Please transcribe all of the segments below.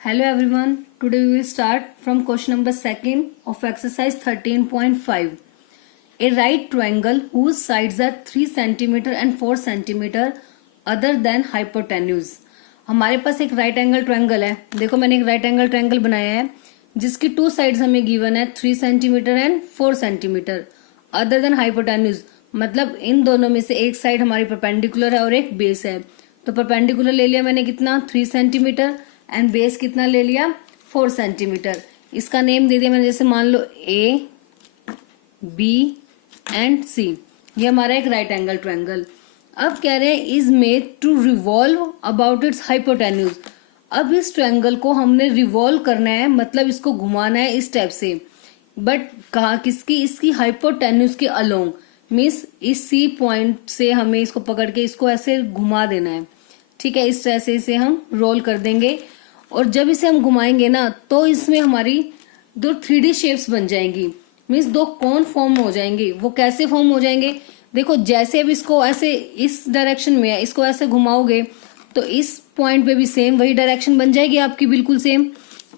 Hello everyone. Today we will start from question number 2 of exercise 13.5. A right triangle whose sides are 3 cm and 4 cm other than hypotenuse. हमारे पास एक right angle triangle है. देखो मैंने एक right angle triangle बनाया है जिसकी 2 sides हमें गिवन है 3 centimetre and 4 centimetre other than hypotenuse. मतलब इन दोनों में से एक साइड हमारी परपेंडिकुलर है और एक बेस है. तो परपेंडिकुलर ले लिया मैंने कितना 3 सेंटीमीटर एंड बेस कितना ले लिया 4 सेंटीमीटर. इसका नेम दे दिया मैंने, जैसे मान लो ए बी एंड सी. ये हमारा एक राइट एंगल ट्रायंगल. अब कह रहे हैं is made to revolve about its hypotenuse. अब इस ट्रायंगल को हमने रिवॉल्व करना है, मतलब इसको घुमाना है इस टाइप से. बट कहा किसकी, इसकी हाइपोटेन्यूज के अलोंग. मीन्स इस सी पॉइंट से हमें इसको पकड़ के इसको ऐसे घुमा देना है. ठीक है, इस तरह से इसे हम रोल कर देंगे और जब इसे हम घुमाएंगे ना तो इसमें हमारी दो 3D शेप्स बन जाएंगी. मीन्स दो कौन फॉर्म हो जाएंगे. वो कैसे फॉर्म हो जाएंगे, देखो जैसे अब इसको ऐसे इस डायरेक्शन में है, इसको ऐसे घुमाओगे तो इस पॉइंट पे भी सेम वही डायरेक्शन बन जाएगी आपकी, बिल्कुल सेम.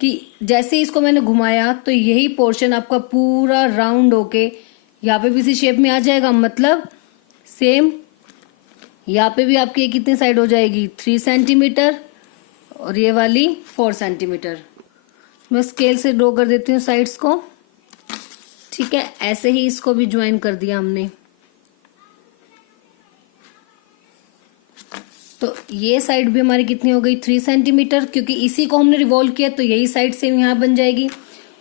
कि जैसे इसको मैंने घुमाया तो यही पोर्शन आपका पूरा राउंड होके यहाँ पे भी इसी शेप में आ जाएगा. मतलब सेम यहाँ पे भी आपकी कितनी साइड हो जाएगी 3 सेंटीमीटर और ये वाली 4 सेंटीमीटर. मैं स्केल से ड्रॉ कर देती हूँ साइड्स को. ठीक है, ऐसे ही इसको भी ज्वाइन कर दिया हमने. तो ये साइड भी हमारी कितनी हो गई 3 सेंटीमीटर, क्योंकि इसी को हमने रिवॉल्व किया तो यही साइड सेम यहाँ बन जाएगी.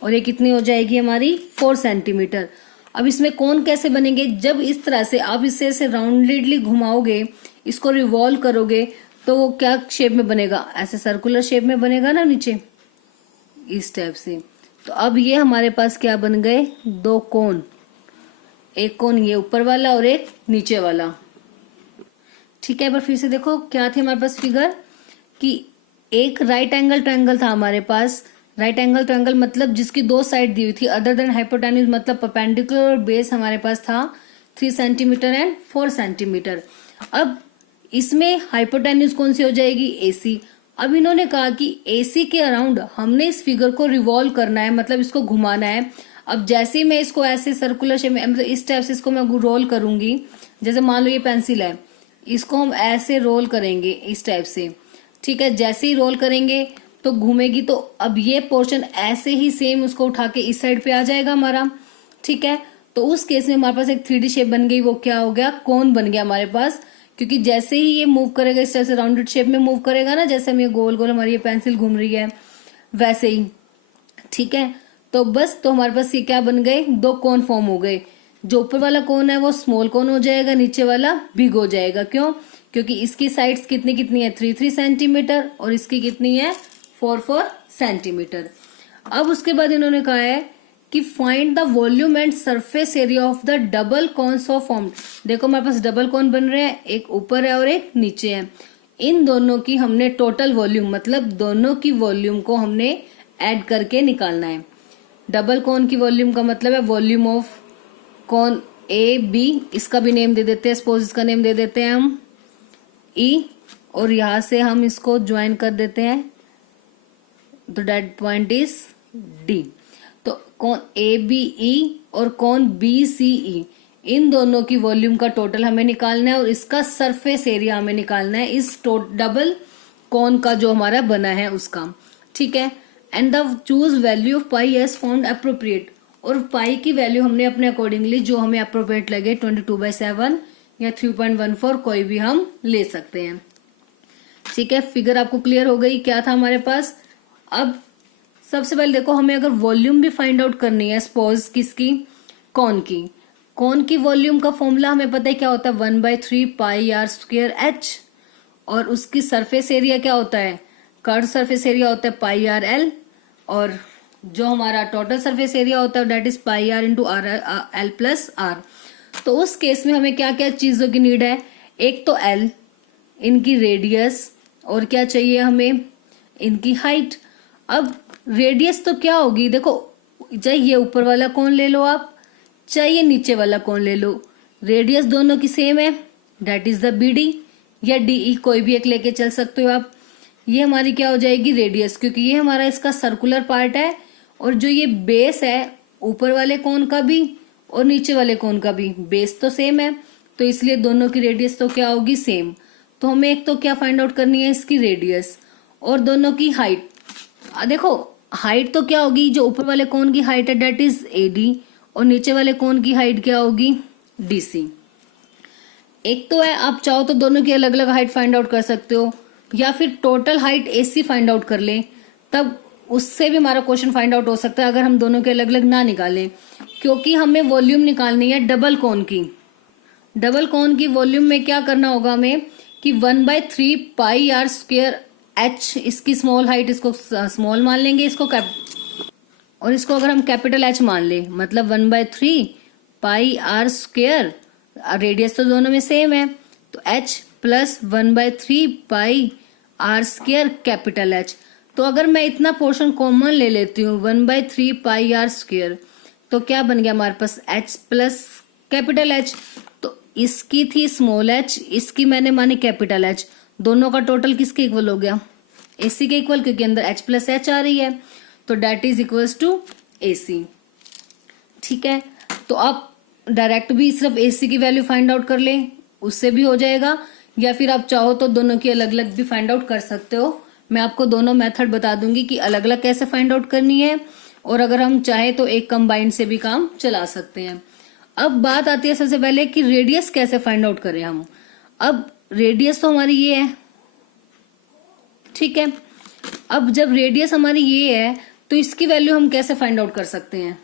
और ये कितनी हो जाएगी हमारी 4 सेंटीमीटर. अब इसमें कौन कैसे बनेंगे, जब इस तरह से आप इसे ऐसे राउंडेडली घुमाओगे, इसको रिवॉल्व करोगे तो वो क्या शेप में बनेगा, ऐसे सर्कुलर शेप में बनेगा ना नीचे इस टाइप से. तो अब ये हमारे पास क्या बन गए, दो कोन. एक कोन ये ऊपर वाला और एक नीचे वाला. ठीक है, एक बार फिर से देखो क्या थी हमारे पास फिगर, कि एक राइट एंगल ट्रायंगल था हमारे पास. राइट एंगल ट्रायंगल मतलब जिसकी दो साइड दी हुई थी अदर देन हाइपोटेन्यूज, मतलब परपेंडिकुलर और बेस हमारे पास था 3 सेंटीमीटर एंड 4 सेंटीमीटर. अब इसमें हाइपोटेन्यूज कौन सी हो जाएगी, एसी. अब इन्होंने कहा कि एसी के अराउंड हमने इस फिगर को रिवॉल्व करना है, मतलब इसको घुमाना है. अब जैसे ही मैं इसको ऐसे सर्कुलर शेप में, मतलब इस टाइप से इसको मैं रोल करूंगी, जैसे मान लो ये पेंसिल है, इसको हम ऐसे रोल करेंगे इस टाइप से. ठीक है, जैसे ही रोल करेंगे तो घूमेगी, तो अब ये पोर्शन ऐसे ही सेम उसको उठा के इस साइड पे आ जाएगा हमारा. ठीक है, तो उस केस में हमारे पास एक 3D शेप बन गई. वो क्या हो गया, कोन बन गया हमारे पास. क्योंकि जैसे ही ये मूव करेगा इस तरह से राउंडेड शेप में मूव करेगा ना, जैसे हम ये गोल गोल हमारी ये पेंसिल घूम रही है वैसे ही. ठीक है, तो बस तो हमारे पास ये क्या बन गए, दो कोन फॉर्म हो गए. जो ऊपर वाला कोन है वो स्मॉल कोन हो जाएगा, नीचे वाला बिग हो जाएगा. क्यों, क्योंकि इसकी साइड्स कितनी कितनी है 3 सेंटीमीटर और इसकी कितनी है 4 सेंटीमीटर. अब उसके बाद इन्होंने कहा है कि find the volume and surface area of the double cons of formed. देखो हमारे पास डबल कॉन बन रहे हैं, एक ऊपर है और एक नीचे है. इन दोनों की हमने टोटल वॉल्यूम, मतलब दोनों की वॉल्यूम को हमने ऐड करके निकालना है. डबल कॉन की वॉल्यूम का मतलब है volume of cone A B. इसका भी नेम दे देते हैं, सपोज इसका नेम दे देते हैं हम ई, और यहां से हम इसको ज्वाइन कर देते हैं, तो दैट पॉइंट इज डी. तो कौन ए बी ई और कौन बी सी ई, इन दोनों की वॉल्यूम का टोटल हमें निकालना है और इसका सरफेस एरिया हमें निकालना है इस डबल कौन का जो हमारा बना है उसका. ठीक है, and the choose value of pi as found appropriate. और पाई की वैल्यू हमने अपने अकॉर्डिंगली जो हमें अप्रोप्रिएट लगे 22/7 या 3.14 कोई भी हम ले सकते हैं. ठीक है, फिगर आपको क्लियर हो गई क्या था हमारे पास. अब सबसे पहले देखो हमें अगर वॉल्यूम भी फाइंड आउट करनी है, सपोज किसकी, कौन की. कौन की वॉल्यूम का फॉर्मूला हमें पता है क्या होता है, 1/3 पाई आर स्क्वायर एच. और उसकी सरफेस एरिया क्या होता है, कर्व सरफेस एरिया होता है पाई आर एल. और जो हमारा टोटल सरफेस एरिया होता है that is pi R into R L plus R. तो उस केस में हमें क्या क्या चीजों की नीड है, एक तो एल, इनकी रेडियस, और क्या चाहिए हमें, इनकी हाइट. अब रेडियस तो क्या होगी, देखो चाहे ये ऊपर वाला कौन ले लो आप, चाहे ये नीचे वाला कौन ले लो, रेडियस दोनों की सेम है, that is the B D, या डी ई कोई भी एक लेके चल सकते हो आप. ये हमारी क्या हो जाएगी रेडियस, क्योंकि ये हमारा इसका सर्कुलर पार्ट है और जो ये बेस है ऊपर वाले कोन का भी और नीचे वाले कोन का भी बेस तो सेम है, तो इसलिए दोनों की रेडियस तो क्या होगी सेम। तो हमें एक तो क्या फाइंड आउट करनी है इसकी रेडियस और दोनों की हाइट। देखो हाइट तो क्या होगी, जो ऊपर वाले कोन की हाइट है डेट इज AD और नीचे वाले कोन की हाइट क्या होगी DC। एक तो है आप चाहो तो दोनों की अलग अलग हाइट फाइंड आउट कर सकते हो या फिर total height AC find out कर ले, तब उससे भी हमारा क्वेश्चन फाइंड आउट हो सकता है अगर हम दोनों के अलग अलग ना निकालें, क्योंकि हमें वॉल्यूम निकालनी है डबल कोन की। डबल कोन की वॉल्यूम में क्या करना होगा हमें कि 1/3 पाई आर स्क्वायर H, इसकी स्मॉल हाइट इसको स्मॉल मान लेंगे, इसको और इसको अगर हम कैपिटल H मान ले मतलब 1/3 पाई आर स्क्वायर, रेडियस तो दोनों में सेम है तो H plus 1/3 pi R square capital H। तो अगर मैं इतना पोर्शन कॉमन ले लेती हूँ 1/3 पाई आर स्क्वायर, तो क्या बन गया हमारे पास H प्लस कैपिटल H। तो इसकी थी स्मॉल h, इसकी मैंने मानी कैपिटल H, दोनों का टोटल किसके इक्वल हो गया AC के इक्वल, क्योंकि अंदर H प्लस H आ रही है तो that is equals to AC। ठीक है, तो आप डायरेक्ट भी सिर्फ AC की वैल्यू फाइंड आउट कर ले उससे भी हो जाएगा, या फिर आप चाहो तो दोनों की अलग अलग भी फाइंड आउट कर सकते हो। मैं आपको दोनों मेथड बता दूंगी कि अलग अलग कैसे फाइंड आउट करनी है, और अगर हम चाहे तो एक कंबाइंड से भी काम चला सकते हैं। अब बात आती है सबसे पहले कि रेडियस कैसे फाइंड आउट करें हम। अब रेडियस तो हमारी ये है, ठीक है। अब जब रेडियस हमारी ये है तो इसकी वैल्यू हम कैसे फाइंड आउट कर सकते हैं,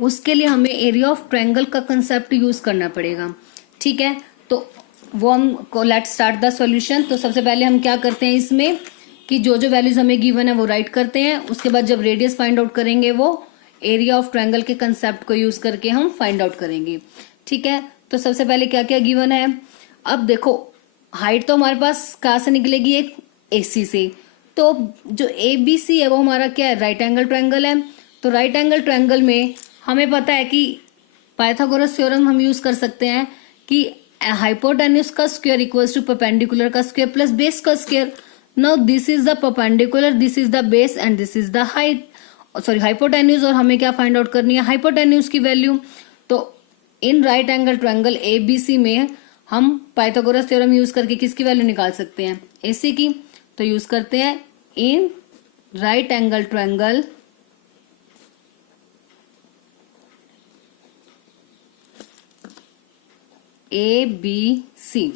उसके लिए हमें एरिया ऑफ ट्रायंगल का कंसेप्ट यूज करना पड़ेगा। ठीक है, तो वो हम लेट स्टार्ट द सॉल्यूशन। तो सबसे पहले हम क्या करते हैं इसमें कि जो जो वैल्यूज हमें गिवन है वो राइट करते हैं, उसके बाद जब रेडियस फाइंड आउट करेंगे वो एरिया ऑफ ट्रायंगल के कंसेप्ट को यूज करके हम फाइंड आउट करेंगे। ठीक है, तो सबसे पहले क्या क्या गिवन है। अब देखो हाइट तो हमारे पास कहाँ से निकलेगी, एक AC से। तो जो ABC है वो हमारा क्या है, राइट एंगल ट्रायंगल है। तो राइट एंगल ट्रायंगल में हमें पता है कि पाइथागोरस थ्योरम हम यूज कर सकते हैं कि हाइपोटेन्यूज का स्क्वायर इक्वल्स टू परपेंडिकुलर का स्क्वायर प्लस बेस का square. Now this is the perpendicular, this is the base and this is the height, sorry hypotenuse, और हमें क्या फाइंड आउट करनी है हाइपोटेन्यूज की वैल्यू। तो in right angle triangle ABC में हम पाइथागोरस थ्योरम यूज करके किसकी वैल्यू निकाल सकते हैं, AC की। तो यूज करते हैं in right angle triangle ABC।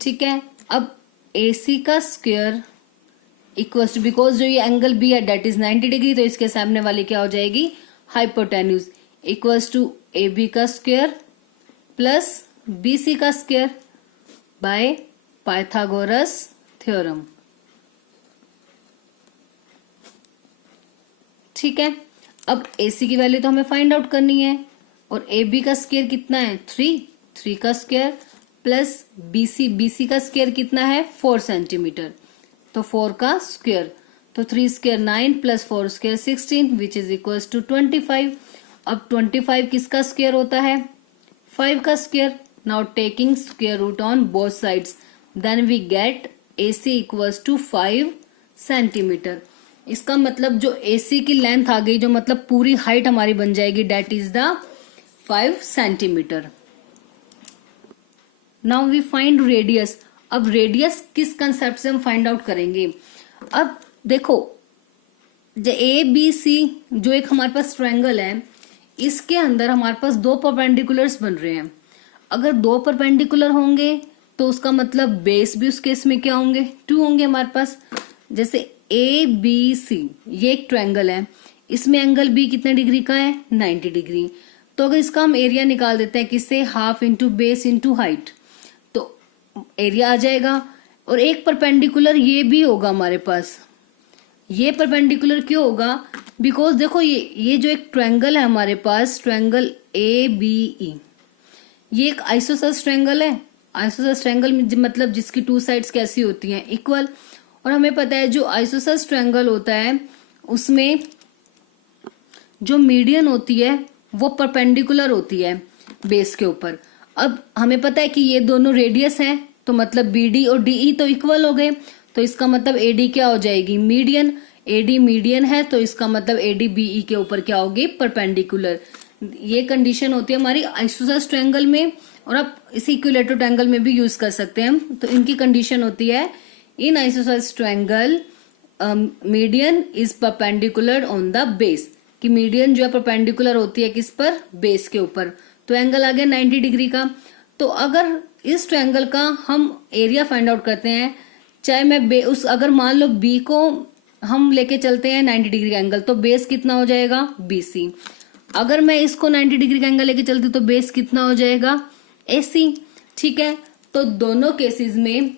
ठीक है, अब AC का स्क्वायर इक्वल्स टू, बिकॉज जो ये एंगल B है डेट इज 90 डिग्री, तो इसके सामने वाली क्या हो जाएगी हाइपोटेन्यूज, इक्वल्स टू AB का स्क्वायर प्लस BC का स्क्वायर बाय पाइथागोरस थ्योरम। ठीक है, अब AC की वैल्यू तो हमें फाइंड आउट करनी है और AB का स्क्वायर कितना है 3 का स्क्वायर प्लस BC का स्क्वायर कितना है 4 सेंटीमीटर, तो 4 का स्क्वायर, तो 3 square 9 plus 4 square 16 which is equals to 25। अब 25 किसका स्क्वायर होता है 5 का square. Now taking square root on both sides then we get AC equals to 5 centimetre. इसका मतलब जो AC की लेंथ आ गई, जो मतलब पूरी हाइट हमारी बन जाएगी, that is the 5 centimetre. Now we find radius. अब रेडियस किस कंसेप्ट से हम फाइंड आउट करेंगे। अब देखो जो ABC जो एक हमारे पास ट्रायंगल है, इसके अंदर हमारे पास दो परपेंडिकुलर्स बन रहे हैं। अगर दो परपेंडिकुलर होंगे तो उसका मतलब बेस भी उस केस में क्या होंगे 2 होंगे हमारे पास। जैसे ABC ये एक ट्रायंगल है, इसमें एंगल B कितने डिग्री का है 90 डिग्री। तो अगर इसका हम एरिया निकाल देते हैं किससे, half into base into height, तो एरिया आ जाएगा। और एक परपेंडिकुलर ये भी होगा हमारे पास। ये परपेंडिकुलर क्यों होगा, बिकॉज देखो ये जो एक ट्रायंगल है हमारे पास, ट्रायंगल ABE, ये एक आइसोसेलेस ट्रायंगल है। आइसोसेलेस ट्रायंगल मतलब जिसकी 2 साइड्स कैसी होती हैं इक्वल। और हमें पता है जो आइसोसेलेस ट्रायंगल होता है उसमें जो मीडियन होती है वो परपेंडिकुलर होती है बेस के ऊपर। अब हमें पता है कि ये दोनों रेडियस हैं, तो मतलब BD और DE तो इक्वल हो गए। तो इसका मतलब एडी क्या हो जाएगी, मीडियन। एडी मीडियन है तो इसका मतलब एडी बीई के ऊपर क्या होगी, परपेंडिकुलर। ये कंडीशन होती है हमारी आइसोसेलेस ट्रायंगल में, और आप इसी इक्विलेटरल ट्रायंगल में भी यूज कर सकते हैं हम। तो इनकी कंडीशन होती है in isosceles triangle median is perpendicular on the base, कि मीडियन जो है परपेंडिकुलर होती है किस पर, बेस के ऊपर। तो एंगल आ गया 90 डिग्री का। तो अगर इस ट्रायंगल का हम एरिया फाइंड आउट करते हैं, चाहे मैं अगर मान लो बी को हम लेके चलते हैं 90 डिग्री का एंगल, तो बेस कितना हो जाएगा, बीसी। अगर मैं इसको 90 डिग्री का एंगल लेके चलती तो बेस कितना हो जाएगा, एसी। ठीक है, तो दोनों केसेस में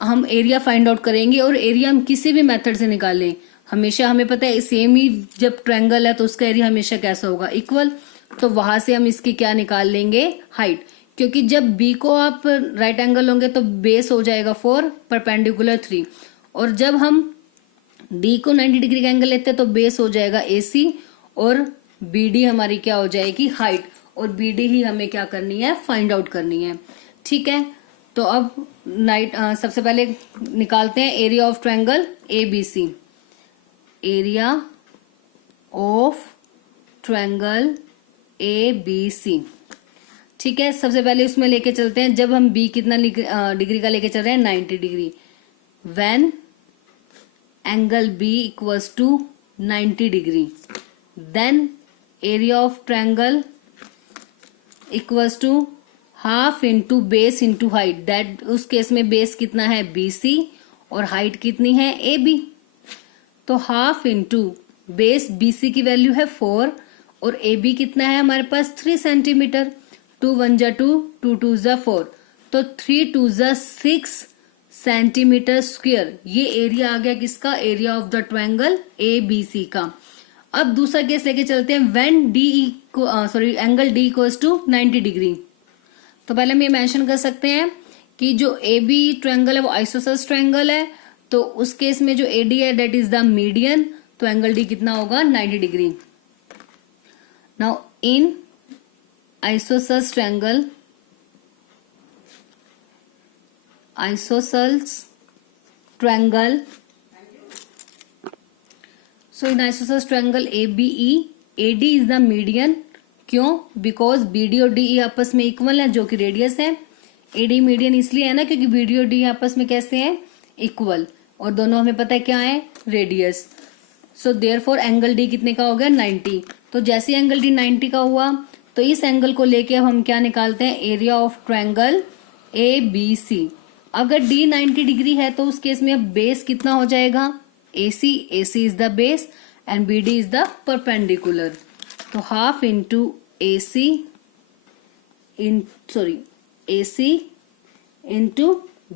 हम एरिया फाइंड आउट करेंगे, और एरिया हम किसी भी मेथड से निकालें, हमेशा हमें पता है सेम ही जब ट्रायंगल है तो उसका एरिया हमेशा कैसा होगा, इक्वल। तो वहां से हम इसकी क्या निकाल लेंगे, हाइट, क्योंकि जब बी को आप राइट एंगल होंगे तो बेस हो जाएगा 4, परपेंडिकुलर 3, और जब हम डी को 90 डिग्री का एंगल लेते हैं तो बेस हो जाएगा एसी, और बीडी हमारी क्या हो जाएगी, हाइट, और बीडी ही हमें क्या करनी है, फाइंड आउट करनी है। ठीक है, तो अब सबसे पहले निकालते हैं area of triangle ABC. Area of triangle ABC. ठीक है, सबसे पहले उसमें लेके चलते हैं, जब हम बी कितना डिग्री का लेके चल रहे हैं, 90 degree, when angle B equals to 90 degree, then area of triangle equals to half into base into height. That उस केस में बेस कितना है, बीसी, और हाइट कितनी है, ए बी। तो हाफ इंटू बेस, बीसी की वैल्यू है 4, और ए बी कितना है हमारे पास 3 सेंटीमीटर। 2 1 जा 2, 2 2 जा 4, तो 3 2 जा 6 सेंटीमीटर स्क्वायर। ये एरिया आ गया किसका, area of the triangle A B C का। अब दूसरा केस लेके चलते हैं, when angle D equals to 90 degree. तो पहले हम ये मेंशन कर सकते हैं कि जो ए बी ट्रायंगल है वो आइसोसेलेस ट्रायंगल है, तो उस केस में जो एडी है दैट इज द मीडियन, तो एंगल डी कितना होगा, 90 degree. Now in isosceles triangle, so in isosceles triangle ABE, AD is the median. क्यों, बिकॉज बीडी और डीई आपस में इक्वल है, जो कि रेडियस है। एडी मीडियन इसलिए है ना क्योंकि बीडी और डी आपस में कैसे हैं, इक्वल, और दोनों हमें पता है क्या है, radius. So therefore angle D कितने का हो गया, 90। तो जैसे एंगल डी 90 का हुआ, तो इस एंगल को लेके अब हम क्या निकालते हैं, area of triangle A B C. अगर डी 90 डिग्री है तो उस केस में अब बेस कितना हो जाएगा, AC, AC is the base and BD is the perpendicular. तो half into AC into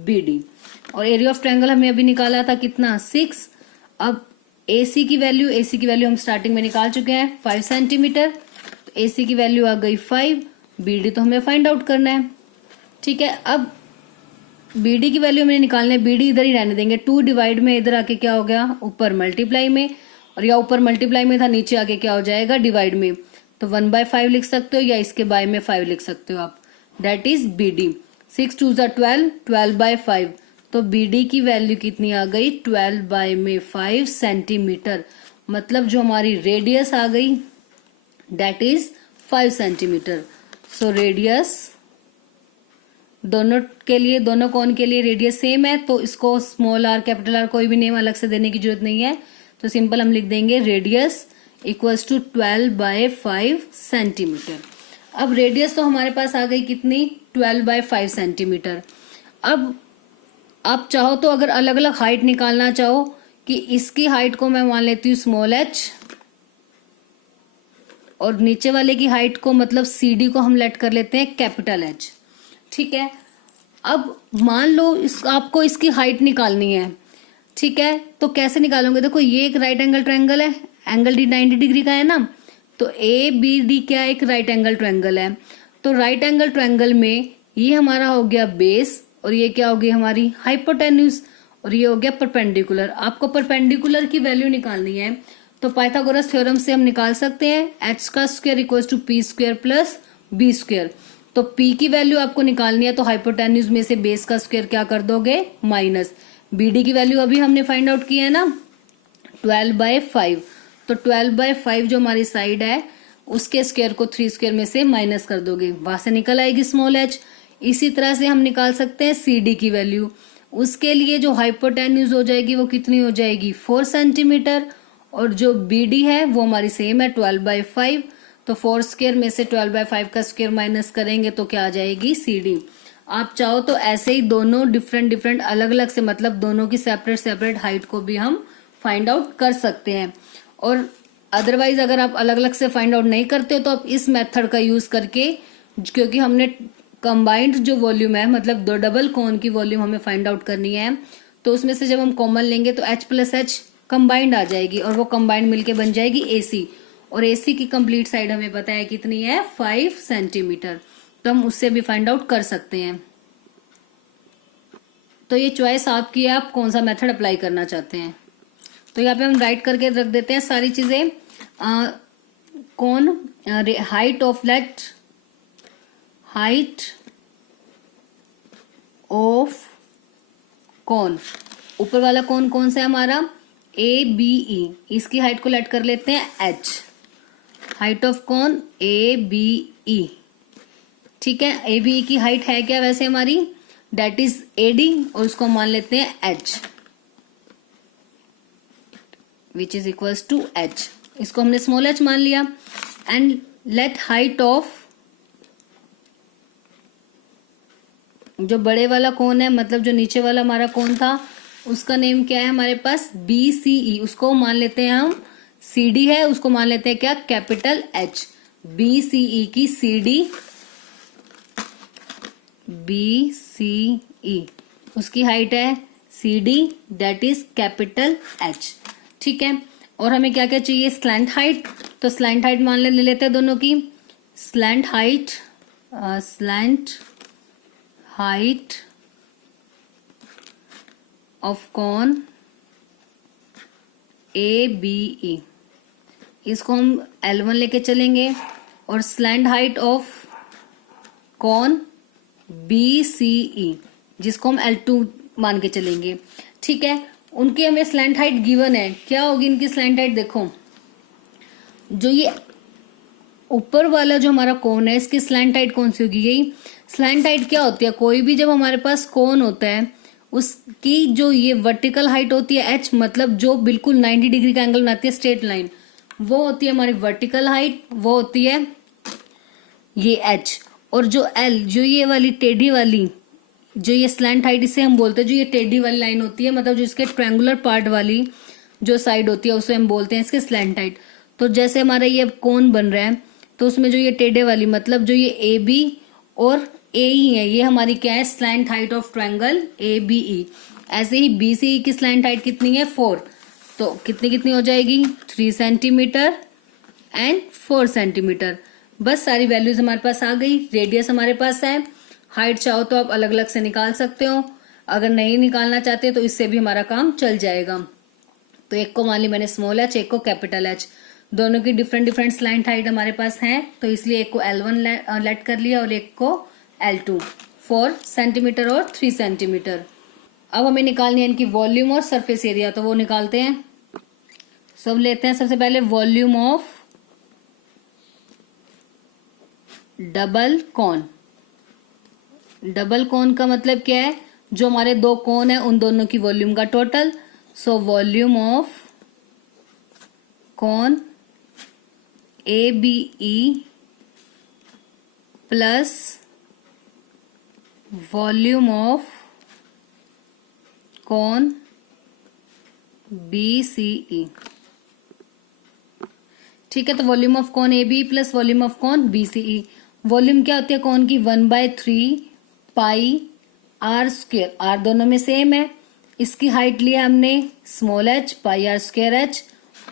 BD, और एरिया ऑफ ट्रायंगल हमने अभी निकाला था कितना, 6। अब AC की वैल्यू हम स्टार्टिंग में निकाल चुके हैं 5 सेंटीमीटर, तो AC की वैल्यू आ गई 5, BD तो हमें फाइंड आउट करना है। ठीक है, अब बीडी की वैल्यू हमें निकालने, बीडी इधर ही रहने देंगे, 2 डिवाइड में इधर आके क्या हो गया, ऊपर मल्टीप्लाई में, और या ऊपर मल्टीप्लाई में था, नीचे आके क्या हो जाएगा, डिवाइड में। तो 1/5 लिख सकते हो, या इसके बाय में 5 लिख सकते हो आप, दैट इज बीडी। 6 2 जा 12, 12/5, तो बीडी की वैल्यू कितनी आ गई, 12/5 सेंटीमीटर। मतलब जो हमारी रेडियस आ गई that is 5 centimetre. So radius दोनों कोन के लिए रेडियस सेम है, तो इसको स्मॉल आर कैपिटल आर कोई भी नेम अलग से देने की जरूरत नहीं है, तो सिंपल हम लिख देंगे रेडियस इक्वल्स टू 12/5 सेंटीमीटर। अब रेडियस तो हमारे पास आ गई कितनी, 12/5 सेंटीमीटर। अब आप चाहो तो अगर अलग अलग हाइट निकालना चाहो, कि इसकी हाइट को मैं मान लेती हूँ स्मॉल h, और नीचे वाले की हाइट को मतलब CD को हम लेट कर लेते हैं कैपिटल H। ठीक है, अब मान लो आपको इसकी हाइट निकालनी है। ठीक है, तो कैसे निकालोगे, देखो ये एक राइट एंगल ट्रायंगल है, एंगल डी 90 डिग्री का है ना, तो ABD क्या एक राइट एंगल ट्रायंगल है। तो राइट एंगल ट्रायंगल में ये हमारा हो गया बेस, और ये क्या हो गई हमारी हाइपोटेन्यूज, और ये हो गया परपेंडिकुलर। आपको परपेंडिकुलर की वैल्यू निकालनी है, तो पाइथागोरस थ्योरम से हम निकाल सकते हैं h का square equals to p square plus b square. तो p की वैल्यू आपको निकालनी है, तो हाइपोटेन्यूज में से बेस का स्क्वायर क्या कर दोगे, माइनस। BD की वैल्यू अभी हमने फाइंड आउट की है ना 12/5, तो 12/5 जो हमारी साइड है उसके स्क्वायर को 3 स्क्वायर में से माइनस कर दोगे, वहां से निकल आएगी स्मॉल h। इसी तरह से हम निकाल सकते हैं CD की वैल्यू। उसके लिए जो हाइपोटेन्यूज हो जाएगी वो कितनी हो जाएगी 4 सेंटीमीटर, और जो BD है वो हमारी सेम है 12/5, तो 4 स्क्वायर में से 12/5 का स्क्वायर माइनस करेंगे तो क्या आ जाएगी CD। आप चाहो तो ऐसे ही दोनों डिफरेंट अलग अलग से, मतलब दोनों की सेपरेट हाइट को भी हम फाइंड आउट कर सकते हैं। और अदरवाइज अगर आप अलग अलग से फाइंड आउट नहीं करते हो तो आप इस मेथड का यूज करके, क्योंकि हमने कंबाइंड जो वॉल्यूम है, मतलब दो डबल कोन की वॉल्यूम हमें फाइंड आउट करनी है, तो उसमें से जब हम कॉमन लेंगे तो H प्लस H कंबाइंड आ जाएगी और वो कंबाइंड मिलके बन जाएगी AC। और AC की कंप्लीट साइड हमें पता है कितनी है 5 सेंटीमीटर, तो हम उससे भी फाइंड आउट कर सकते हैं। तो ये चॉइस आपकी है, आप कौन सा मेथड अप्लाई करना चाहते हैं। तो यहाँ पे हम राइट करके रख देते हैं सारी चीजें। कौन हाइट ऑफ कौन, ऊपर वाला कौन कौन सा है हमारा ABE, इसकी हाइट को लेट कर लेते हैं H। हाइट ऑफ कौन ABE, ठीक है। ABE की हाइट है क्या वैसे हमारी, दैट इज AD, और उसको मान लेते हैं H, which is equals to H। इसको हमने स्मॉल h मान लिया। एंड लेट हाइट ऑफ, जो बड़े वाला कौन है, मतलब जो नीचे वाला हमारा कौन था, उसका नेम क्या है हमारे पास BCE, उसको मान लेते हैं हम CD है, उसको मान लेते हैं क्या कैपिटल H। BCE की CD, BCE उसकी हाइट है CD, that is capital H, ठीक है। और हमें क्या क्या चाहिए, स्लैंट हाइट, तो स्लैंट हाइट मान ले लेते हैं दोनों की। Slant height of cone ABE, इसको हम L1 लेके चलेंगे, और slant height of cone BCE जिसको हम L2 मान के चलेंगे, ठीक है। उनकी हमें स्लैंट हाइट गिवन है, क्या होगी इनकी स्लैंट हाइट, देखो जो ये ऊपर वाला जो हमारा कोन है इसकी स्लैंट हाइट कौन सी होगी, यही स्लैंट हाइट क्या होती है, कोई भी जब हमारे पास कोन होता है उसकी जो ये वर्टिकल हाइट होती है H, मतलब जो बिल्कुल 90 डिग्री का एंगल बनाती है स्ट्रेट लाइन, वो होती है हमारी वर्टिकल हाइट, वो होती है ये H। और जो L, जो ये वाली टेढ़ी वाली, जो ये स्लैंट हाइट इसे हम बोलते हैं, जो ये टेढ़ी वाली लाइन होती है, मतलब जो इसके ट्रायंगुलर पार्ट वाली जो साइड होती है उसे हम बोलते हैं इसके स्लैंट हाइट। तो जैसे हमारा ये कोन बन रहा है तो उसमें जो ये टेढ़े वाली, मतलब जो ये AB और AE है, ये हमारी क्या है slant height of triangle ABE। ऐसे ही BCE की स्लैंट हाइट कितनी है 4, तो कितनी कितनी हो जाएगी 3 सेंटीमीटर एंड 4 सेंटीमीटर। बस सारी वैल्यूज हमारे पास आ गई। रेडियस हमारे पास है, हाइट चाहो तो आप अलग अलग से निकाल सकते हो, अगर नहीं निकालना चाहते तो इससे भी हमारा काम चल जाएगा। तो एक को मान ली मैंने स्मॉल h, एक को कैपिटल H, दोनों की डिफरेंट स्लैंट हाइट हमारे पास है, तो इसलिए एक को L1 लेट कर लिया और एक को L2, 4 सेंटीमीटर और 3 सेंटीमीटर। अब हमें निकालनी है इनकी वॉल्यूम और सरफेस एरिया, तो वो निकालते हैं। सब लेते हैं सबसे पहले volume of double cone. Double cone का मतलब क्या है, जो हमारे दो कोन है उन दोनों की वॉल्यूम का total. So volume of cone ABE plus volume of cone BCE, ठीक है। तो volume of cone ABE plus volume of cone BCE। Volume क्या होती है कोन की 1/3 पाई r स्क्वायर, r दोनों में सेम है। इसकी हाइट लिया हमने small h pi r square h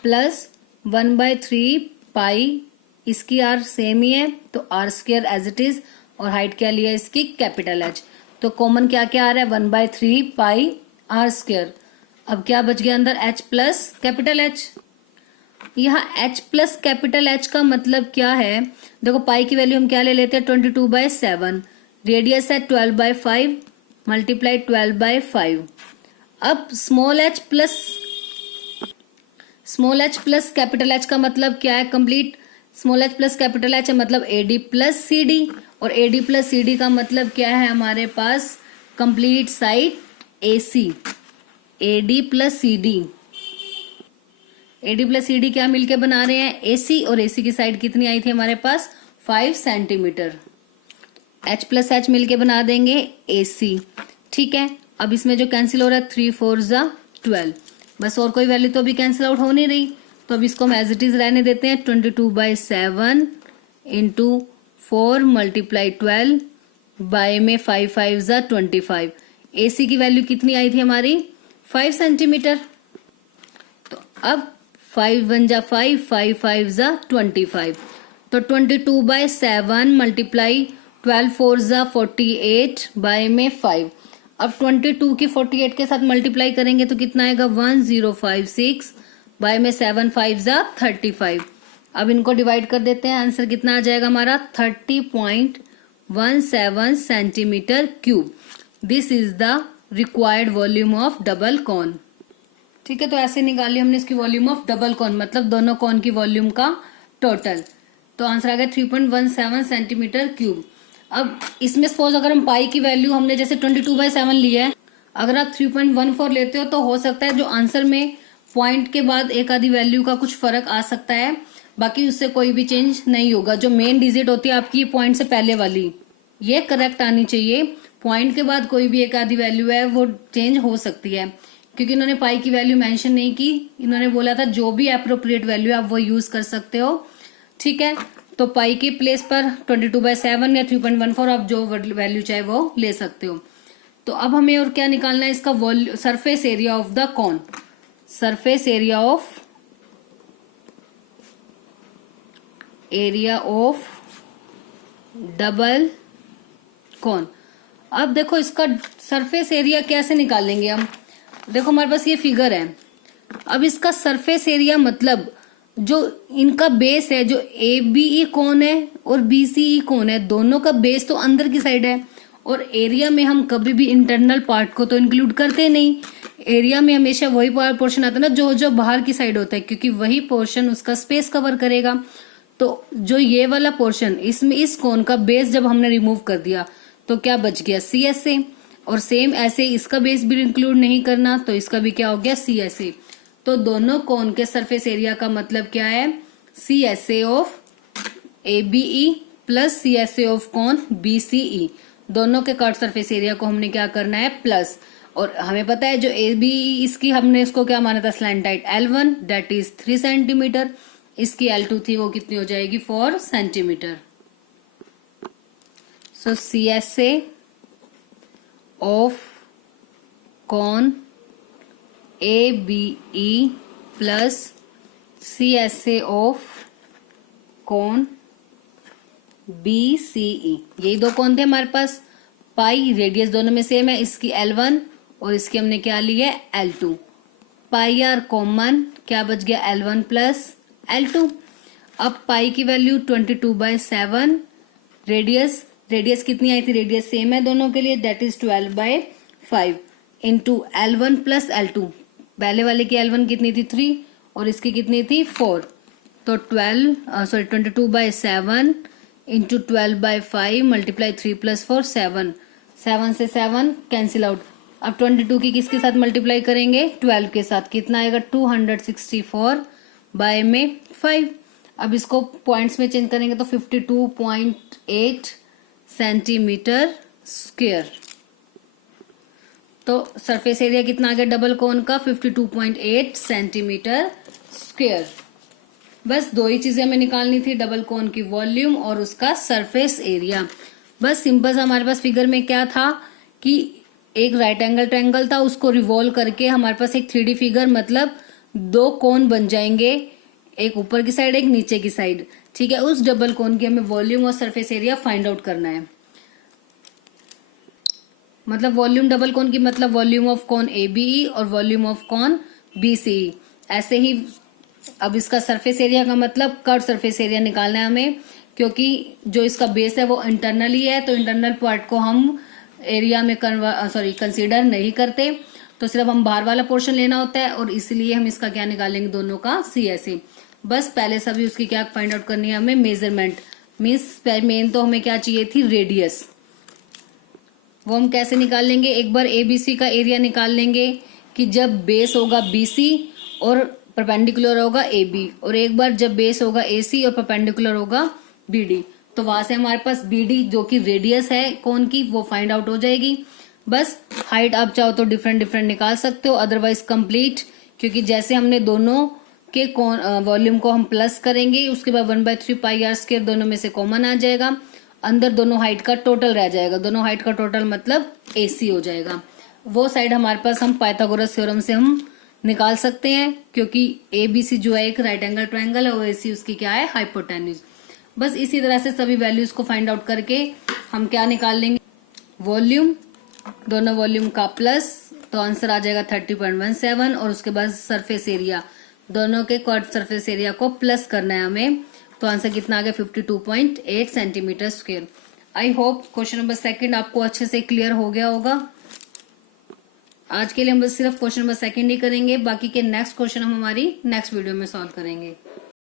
plus 1/3 pi, इसकी r सेम ही है तो r square as it is, और हाइट क्या लिया इसकी कैपिटल H। तो कॉमन क्या क्या आ रहा है 1/3 पाई r स्क्वायर। अब क्या बच गया अंदर h प्लस कैपिटल H। यहाँ h प्लस कैपिटल H का मतलब क्या है, देखो पाई की वैल्यू हम क्या ले लेते हैं 22/7, रेडियस है 12/5 मल्टीप्लाई 12/5। अब small h plus capital h का मतलब क्या है? Complete. Small h plus capital h है मतलब एडी प्लस सी डी, और एडी प्लस सी डी का मतलब क्या है हमारे पास? Complete side AC. AD plus C D, AD plus C D क्या मिलके बना रहे हैं? एसी, और एसी की साइड कितनी आई थी हमारे पास? 5 सेंटीमीटर। एच प्लस एच मिलके बना देंगे एसी। ठीक है, अब इसमें जो कैंसिल हो रहा है 3 4 जा 12, बस और कोई वैल्यू तो अभी कैंसिल आउट हो नहीं रही, तो अब इसको हम एज इट इज रहने देते हैं। 22/7 इंटू 4 मल्टीप्लाई 12 बाय में 5 5 जा 25। एसी की वैल्यू कितनी आई थी हमारी? 5 सेंटीमीटर। तो अब 5 1 जा 5, 5 5 जा 25, तो 22/7 मल्टीप्लाई 12 4 जा 48 बाय में 5। अब 22 की 48 के साथ मल्टीप्लाई करेंगे तो कितना आएगा? 1056 बाय में 7 5 जा 35। अब इनको डिवाइड कर देते हैं, आंसर कितना आ जाएगा हमारा? 30.17 centimetre cube. This is the required volume of double cone. ठीक है, तो ऐसे निकाली हमने इसकी वॉल्यूम ऑफ डबल कॉन, मतलब दोनों कॉन की वॉल्यूम का टोटल। तो आंसर आ गया 3.17 सेंटीमीटर क्यूब। अब इसमें सपोज अगर हम पाई की वैल्यू हमने जैसे 22/7 लिया है, अगर आप 3.14 लेते हो तो हो सकता है जो आंसर में पॉइंट के बाद एक आधी वैल्यू का कुछ फर्क आ सकता है, बाकी उससे कोई भी चेंज नहीं होगा। जो मेन डिजिट होती है आपकी पॉइंट से पहले वाली, ये करेक्ट आनी चाहिए। पॉइंट के बाद कोई भी एक आधी वैल्यू है वो चेंज हो सकती है, क्योंकि इन्होंने पाई की वैल्यू मेंशन नहीं की, इन्होंने बोला था जो भी एप्रोप्रिएट वैल्यू आप वो यूज कर सकते हो। ठीक है, तो पाई की प्लेस पर 22/7 या 3.14 आप जो वैल्यू चाहे वो ले सकते हो। तो अब हमें और क्या निकालना है? इसका surface area of the cone. Surface area of double cone. अब देखो इसका सरफेस एरिया कैसे निकालेंगे हम? देखो हमारे पास ये फिगर है। अब इसका सरफेस एरिया मतलब जो इनका बेस है, जो ए बी ई कौन है और बी सी ई कौन है, दोनों का बेस तो अंदर की साइड है, और एरिया में हम कभी भी इंटरनल पार्ट को तो इंक्लूड करते नहीं। एरिया में हमेशा वही पोर्शन आता है ना जो जो बाहर की साइड होता है, क्योंकि वही पोर्शन उसका स्पेस कवर करेगा। तो जो ये वाला पोर्शन, इसमें इस कोन का बेस जब हमने रिमूव कर दिया तो क्या बच गया? C S A. और सेम ऐसे इसका बेस भी इंक्लूड नहीं करना तो इसका भी क्या हो गया? C S A. तो दोनों कोन के सरफेस एरिया का मतलब क्या है? C S A of A B E plus C S A of cone? B C E. दोनों के कर्व सरफेस एरिया को हमने क्या करना है? प्लस। और हमें पता है जो ए बी ई इसकी हमने इसको क्या माना था? Slanted L1 that is 3 centimetre. इसकी L2 थी वो कितनी हो जाएगी? 4 centimetre. So C S A of cone A B E plus C S A of cone B C E, यही दो कौन थे हमारे पास। पाई रेडियस दोनों में सेम है, इसकी L1 और इसकी हमने क्या ली है? L2। पाई आर कॉमन, क्या बच गया? L1 plus L2। अब पाई की वैल्यू 22/7, रेडियस कितनी आई थी? रेडियस सेम है दोनों के लिए, that is 12/5 into L1 plus L2। पहले वाले की L1 कितनी थी? 3, और इसकी कितनी थी? 4। तो 22/7 इंटू 12/5 मल्टीप्लाई 3 + 4 7। 7 से 7 कैंसिल आउट। अब 22 की किसके साथ मल्टीप्लाई करेंगे? 12 के साथ। कितना आएगा? 264/5। अब इसको पॉइंट्स में चेंज करेंगे तो 52.8 सेंटीमीटर स्क्वायर। तो सरफेस एरिया कितना आ गया डबल कोन का? 52.8 सेंटीमीटर स्क्वायर। बस दो ही चीजें हमें निकालनी थी, डबल कोन की वॉल्यूम और उसका सरफेस एरिया। बस सिंपल सा हमारे पास फिगर में क्या था कि एक राइट एंगल ट्रायंगल था, उसको रिवॉल्व करके हमारे पास एक 3D फिगर मतलब दो कोन बन जाएंगे, एक ऊपर की साइड एक नीचे की साइड। ठीक है, उस डबल कोन की हमें वॉल्यूम और सरफेस एरिया फाइंड आउट करना है। मतलब वॉल्यूम डबल कोन की मतलब वॉल्यूम ऑफ कोन ABE और वॉल्यूम ऑफ कोन BCE। ऐसे ही अब इसका सरफेस एरिया का मतलब कर्व सरफेस एरिया निकालना है हमें, क्योंकि जो इसका बेस है वो इंटरनली है, तो इंटरनल पार्ट को हम एरिया में कंसीडर नहीं करते। तो सिर्फ हम बाहर वाला पोर्शन लेना होता है और इसलिए हम इसका क्या निकालेंगे, दोनों का CSA। बस पहले सभी उसकी क्या फाइंड आउट करनी है हमें, मेजरमेंट। मीन्स मेन तो हमें क्या चाहिए थी, रेडियस। वो हम कैसे निकाल लेंगे, एक बार ABC का एरिया निकाल लेंगे कि जब बेस होगा BC और परपेंडिकुलर होगा AB, और एक बार जब बेस होगा AC और परपेंडिकुलर होगा BD। तो वहां से हमारे पास BD जो कि रेडियस है कोन की, वो फाइंड आउट हो जाएगी। बस हाइट आप चाहो तो डिफरेंट डिफरेंट निकाल सकते हो, अदरवाइज कंप्लीट, क्योंकि जैसे हमने दोनों के वॉल्यूम को हम प्लस करेंगे, उसके बाद 1/3 पाई आर स्क्वायर दोनों में से कॉमन आ जाएगा, अंदर दोनों हाइट का टोटल रह जाएगा। दोनों हाइट का टोटल मतलब AC हो जाएगा। वो साइड हमारे पास हम पाइथागोरस थ्योरम से हम निकाल सकते हैं, क्योंकि ABC जो है एक राइट एंगल ट्रायंगल है और AC उसकी क्या है, हाइपोटेन्यूज। बस इसी तरह से सभी वैल्यूज को फाइंड आउट करके हम क्या निकाल लेंगे, वॉल्यूम, दोनों वॉल्यूम का प्लस, तो आंसर आ जाएगा 30.17। और उसके बाद सरफेस एरिया, दोनों के कर्व सरफेस एरिया को प्लस करना है हमें, तो आंसर कितना आ गया, 52.8 centimetre square. I hope question number 2 आपको अच्छे से क्लियर हो गया होगा। आज के लिए हम बस सिर्फ क्वेश्चन नंबर 2 ही करेंगे, बाकी के नेक्स्ट क्वेश्चन हम हमारी नेक्स्ट वीडियो में सॉल्व करेंगे।